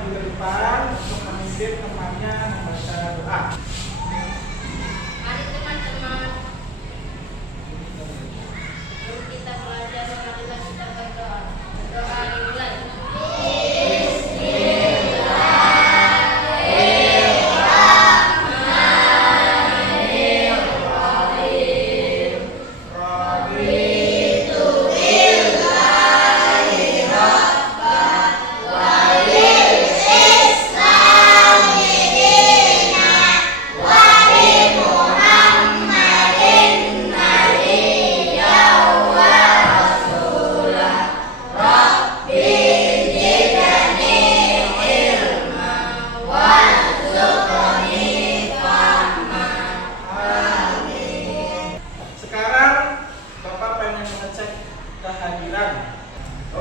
maju ke depan untuk memimpin temannya membaca doa. Mari teman-teman, yuk kita belajar marilah kita berdoa. Berdoa dimulai.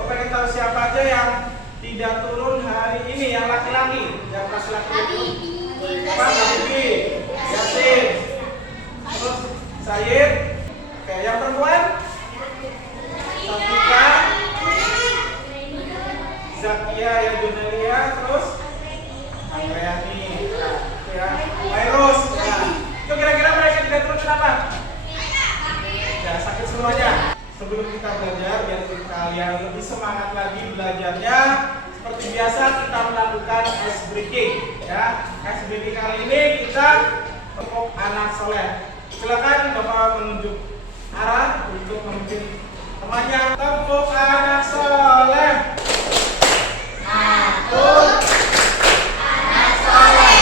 Pengen tahu siapa aja yang tidak turun hari ini, yang laki-laki, yang kelas laki-laki. Pak Habibie, Yasin, terus Said. Oke, yang perempuan? Safika, Zakia, ya Junelia, terus Andreani, ya, Virus. Nah, itu kira-kira mereka tidak turun kenapa? Ya, sakit semuanya. Sebelum kita belajar, biar kalian lebih semangat lagi belajarnya, seperti biasa kita melakukan ice breaking. Ya, ice breaking kali ini kita untuk anak soleh. Silakan Bapak menunjuk arah untuk memimpin temannya. Tepuk anak soleh. Aku anak soleh.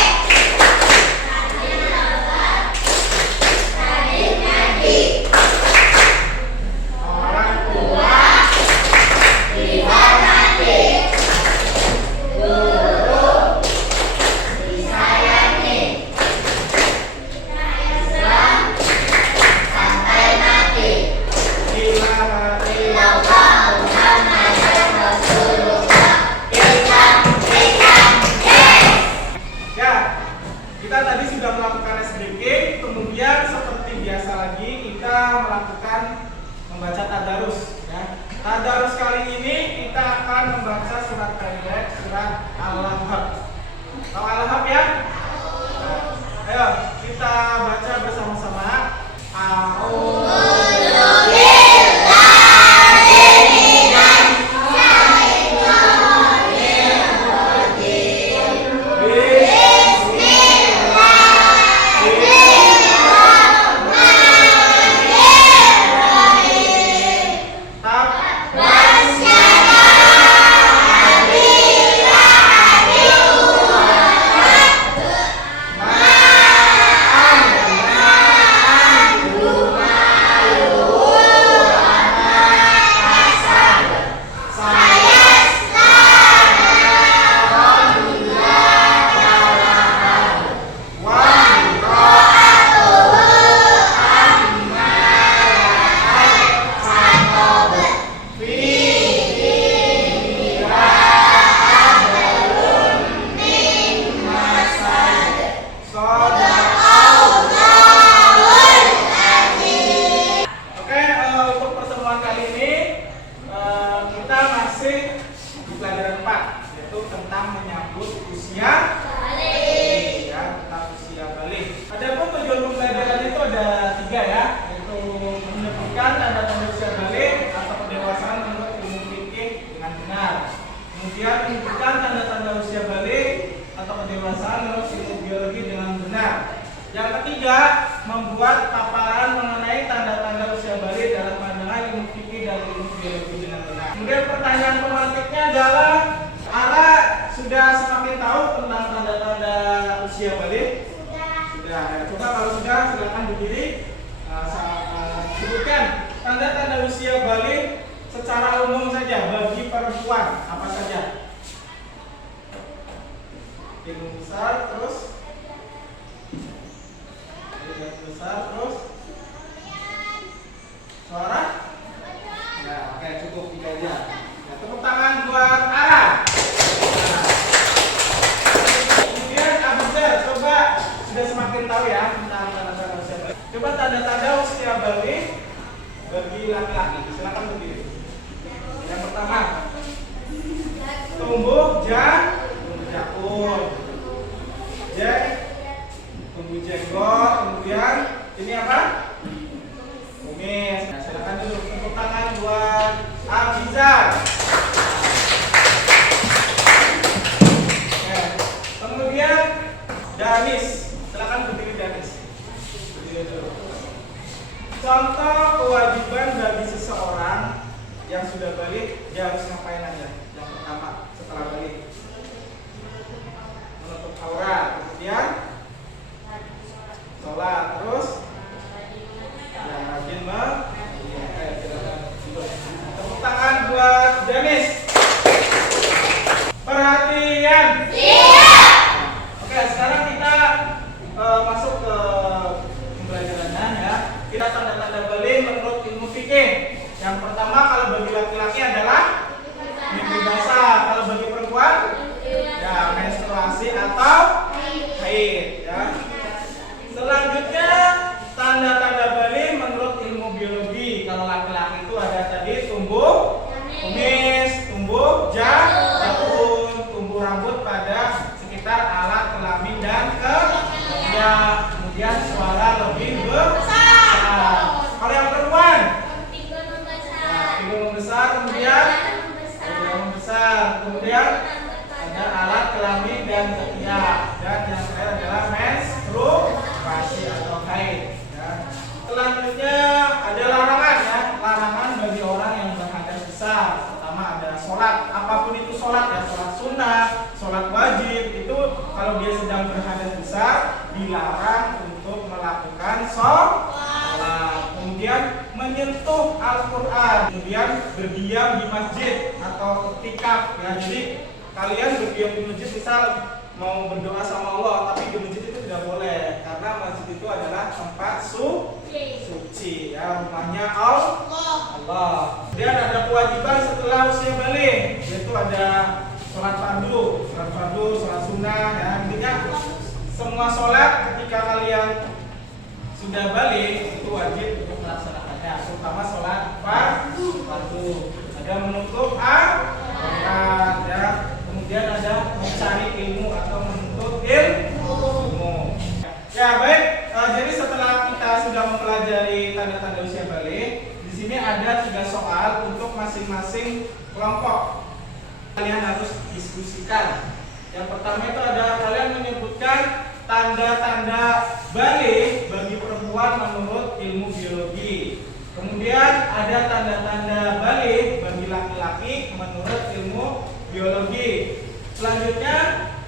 Kita tadi sudah melakukan ice breaking, kemudian seperti biasa lagi kita melakukan membaca tadarus. Ya. Tadarus kali ini kita akan membaca surat pendek, surat Al-Lahab. Tahu Al-Lahab ya? Nah, ayo kita baca bersama-sama. Kemudian menunjukkan tanda-tanda usia balik atau kedewasaan menurut ilmu biologi dengan benar. Yang ketiga, membuat paparan mengenai tanda-tanda usia balik dalam pandangan ilmu fikih dan ilmu biologi dengan benar. Kemudian pertanyaan pemantiknya adalah, Ara sudah semakin tahu tentang tanda-tanda usia balik? Sudah. Ya, coba kalau sudah, silakan berdiri. Sebutkan tanda-tanda usia balik secara umum saja bagi perempuan apa saja? Hidung besar, terus lihat besar, terus suara. Nah, oke, cukup tiga aja. Nah, tepuk tangan buat Ara. Nah, kemudian Abdul, coba sudah semakin tahu ya tentang tanda-tanda usia balik. Coba tanda-tanda usia balik bagi laki-laki. Silakan berdiri. Yang pertama, tumbuh jagung. Danis. Silakan berdiri Danis. Berdiri dulu. Contoh kewajiban bagi seseorang yang sudah balik, dia harus ngapain aja? Yang pertama setelah balik, menutup aurat, kemudian sholat, terus ya rajin tepuk tangan buat Danis. Perhatian. Oke, sekarang kita masuk ke pembelajarannya ya. Kita tanda-tanda balik menurut ilmu fikih. Yang pertama, kalau bagi laki-laki adalah mimpi basah, kalau bagi perempuan ya menstruasi atau haid ya. Selanjutnya, tanda-tanda balik menurut ilmu biologi. Kalau laki-laki itu ada tadi tumbuh kumis, tumbuh daun, tumbuh rambut pada sekitar alat kelamin dan ketiak, kemudian suara lebih besar. Kalau yang perempuan, pinggul membesar, kemudian membesar, kemudian ada alat kelamin dan ketiak, dan yang terakhir adalah menstruasi atau haid. Ya. Selanjutnya ada larangan ya, larangan bagi orang yang berhadas besar. Pertama ada sholat, apapun itu sholat ya, sholat sunnah, sholat wajib itu kalau dia sedang berhadas besar dilarang untuk melakukan sholat. Kemudian menyentuh Al-Quran, kemudian berdiam di masjid atau iktikaf ya. Jadi kalian berdiam di masjid misal mau berdoa sama Allah, tapi di masjid itu tidak boleh karena masjid itu adalah tempat suci ya, rumahnya Allah. Kemudian ada kewajiban setelah usia balik, yaitu ada sholat fardu, sholat sunnah ya. Intinya semua sholat ketika kalian sudah balik itu wajib untuk melaksanakannya, terutama sholat fardu. Ada menutup aurat ya, kemudian ada mencari ilmu atau menuntut ilmu. Ya baik, jadi setelah kita sudah mempelajari tanda-tanda usia balik, di sini ada 3 soal untuk masing-masing kelompok. Kalian harus diskusikan. Yang pertama itu ada kalian menyebutkan tanda-tanda balik bagi perempuan menurut ilmu biologi. Kemudian ada tanda-tanda balik bagi laki-laki menurut ilmu biologi. Selanjutnya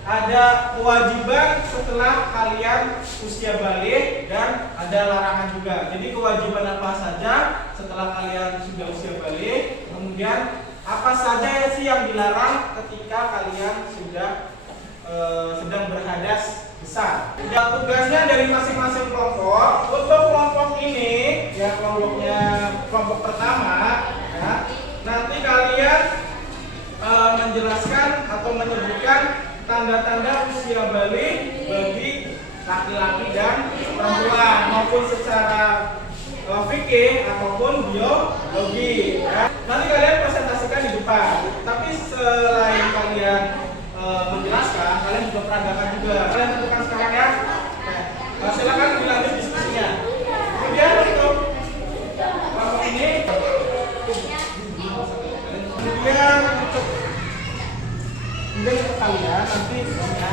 ada kewajiban setelah kalian usia balik dan ada larangan juga. Jadi kewajiban apa saja setelah kalian sudah usia balik, kemudian apa saja sih yang dilarang ketika kalian sudah sedang berhadas besar. Dan tugasnya dari masing-masing kelompok. Untuk kelompok ini, ya kelompok pertama, ya, nanti kalian menjelaskan atau menyebutkan tanda-tanda usia balik bagi laki-laki dan perempuan maupun secara fikih ataupun biologi. Ya. Nanti kalian presentasikan di depan. Tapi selain kalian menjelaskan, kalian juga peragakan juga. Kalian tentukan sekarang ya. Nah, silakan dilanjut diskusinya. Kemudian untuk kelompok ini, kemudian untuk kalian nanti ya.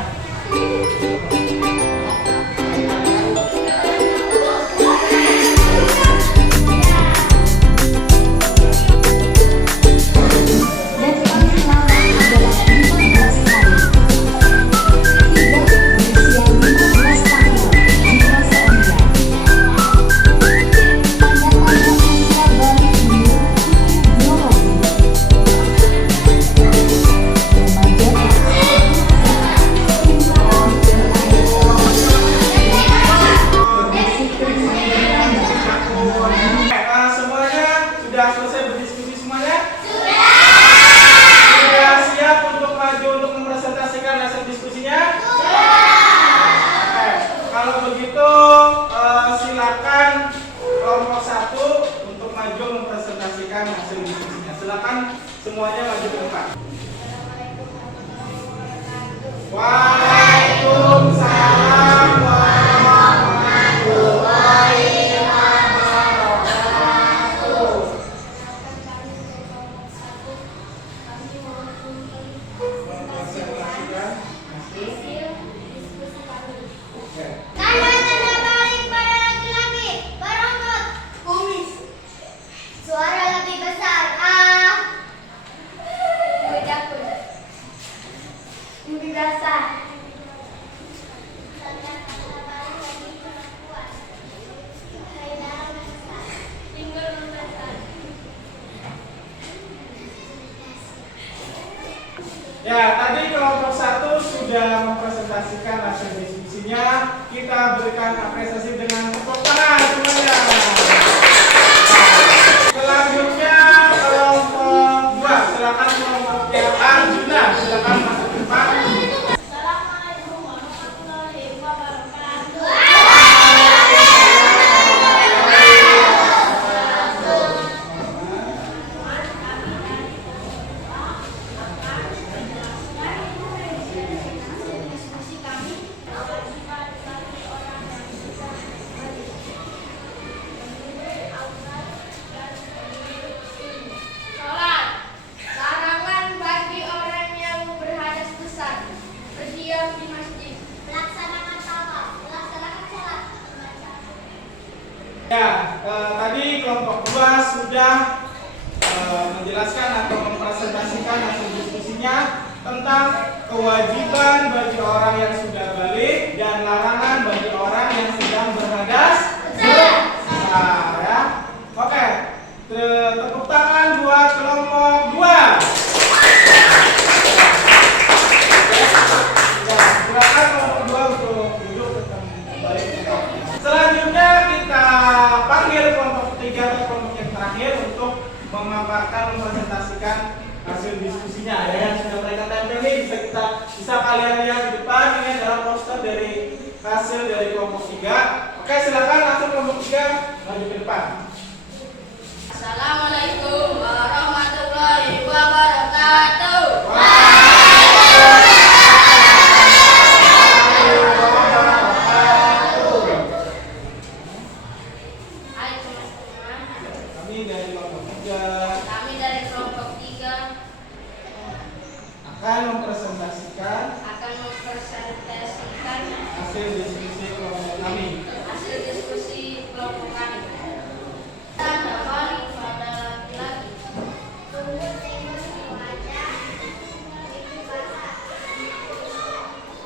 dasar. Tinggal mendasar. Ya, tadi kelompok 1 sudah mempresentasikan hasil diskusinya. Kita berikan apresiasi dengan tepuk tangan semuanya. Selanjutnya kelompok 2, silakan kelompoknya Arjuna, silakan masuk ke depan. Assalamualaikum warahmatullahi wabarakatuh. Diskusi kami kewajiban bagi orang yang sudah balik. Sholat. Larangan bagi orang yang berhadas besar berdiam di masjid. Melaksanakan tawaf. Melaksanakan sholat. Ya, tadi kelompok 2 sudah menjelaskan atau mempresentasikan hasil diskusinya tentang kewajiban bagi orang yang sudah balik dan larangan bagi orang yang sedang berhadas besar, ya. Oke, tepuk tangan buat kelompok 2. Ya, silakan kelompok 2 untuk duduk kembali. Selanjutnya kita panggil kelompok 3 atau kelompok yang terakhir untuk memaparkan, mempresentasikan hasil diskusinya, ya, yang sudah mereka tempel ini bisa kalian lihat di depan. Ini adalah poster dari hasil dari kelompok 3. Oke, silakan langsung kelompok 3 maju ke depan. Assalamualaikum warahmatullahi wabarakatuh. Hai teman-teman, Kami dari kelompok 3 kami dari kelompok 3 akan mempresentasikan akan mempresentasikan hasil diskusi kelompok kami. hasil diskusi kelompok kami. Tanda balik pada laki-laki.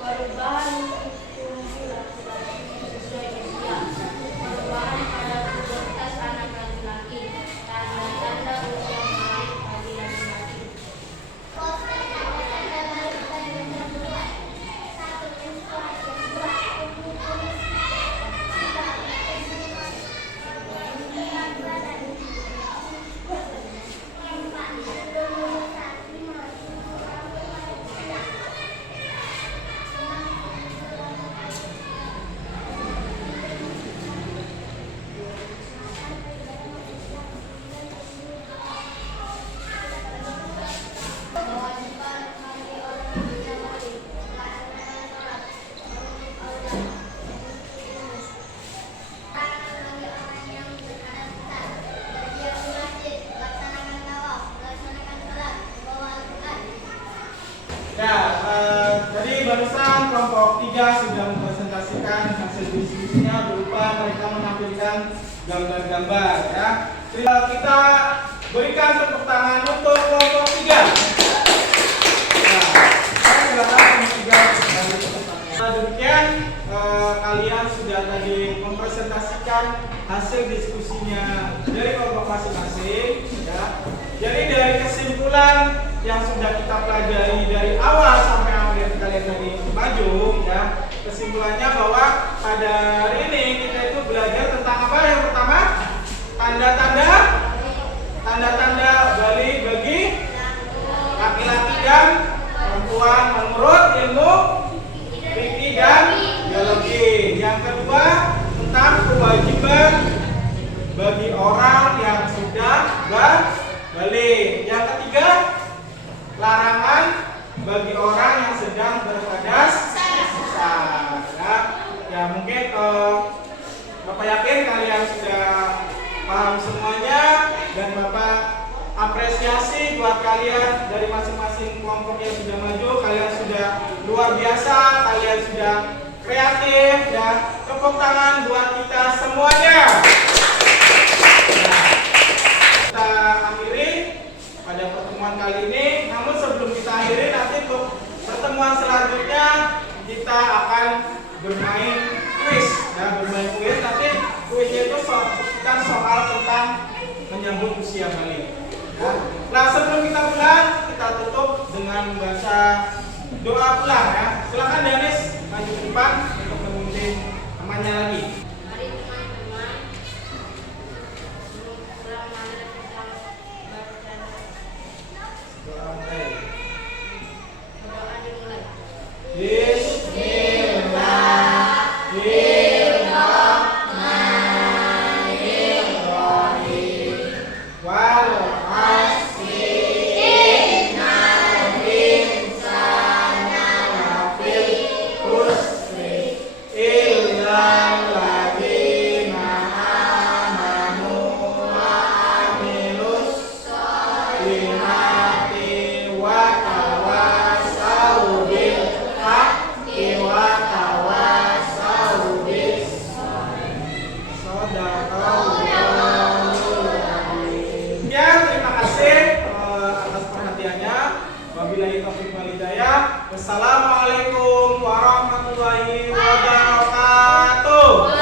Perubahan fungsi laki-laki sesuai usia. Perubahan pada pubertas anak laki-laki. Tanda-tanda usia balik bagi laki-laki. Ya, tadi barusan kelompok 3 sudah mempresentasikan hasil diskusinya berupa mereka menampilkan gambar-gambar, ya. Kita berikan tepuk tangan untuk kelompok 3. Nah, silakan kelompok 3. Demikian kalian sudah tadi mempresentasikan hasil diskusinya dari kelompok masing-masing, ya. Jadi dari kesimpulan yang sudah kita pelajari dari awal sampai akhir kalian tadi maju, ya, kesimpulannya bahwa pada hari ini kita itu belajar tentang apa? Yang pertama, tanda-tanda balik bagi laki-laki dan perempuan menurut ilmu fikih dan biologi. Yang kedua, tentang kewajiban bagi orang yang sudah balik. Yang ketiga, larangan bagi orang yang sedang berhadas besar. Ya, mungkin Bapak yakin kalian sudah paham semuanya, dan Bapak apresiasi buat kalian dari masing-masing kelompok yang sudah maju. Kalian sudah luar biasa, kalian sudah kreatif, ya. Tepuk tangan buat kita semuanya. Nah, kita akhiri pada pertemuan kali ini. Namun sebelum kita akhiri, nanti untuk pertemuan selanjutnya selanjutnya kita akan bermain kuis. Ya, bermain kuis. Tapi kuisnya itu seputar soal tentang menyambut usia balik. Ya. Nah, sebelum kita pulang, kita tutup dengan membaca doa pulang ya. Silakan Danis maju ke depan untuk memimpin temannya lagi. Mari teman-teman pulang mana kita baca Doa mulai. doa dimulai. Bismillahirrahmanirrahim. Wal asri innal insana lafil khusri illal ladzina amanu wa amilus sholihati wa tawassaw bil haqqi wa tawassaw bis Shadaqallahul adzim. Ya, terima kasih atas perhatiannya. Wabillahi taufiq wal hidayah. Wassalamualaikum warahmatullahi wabarakatuh.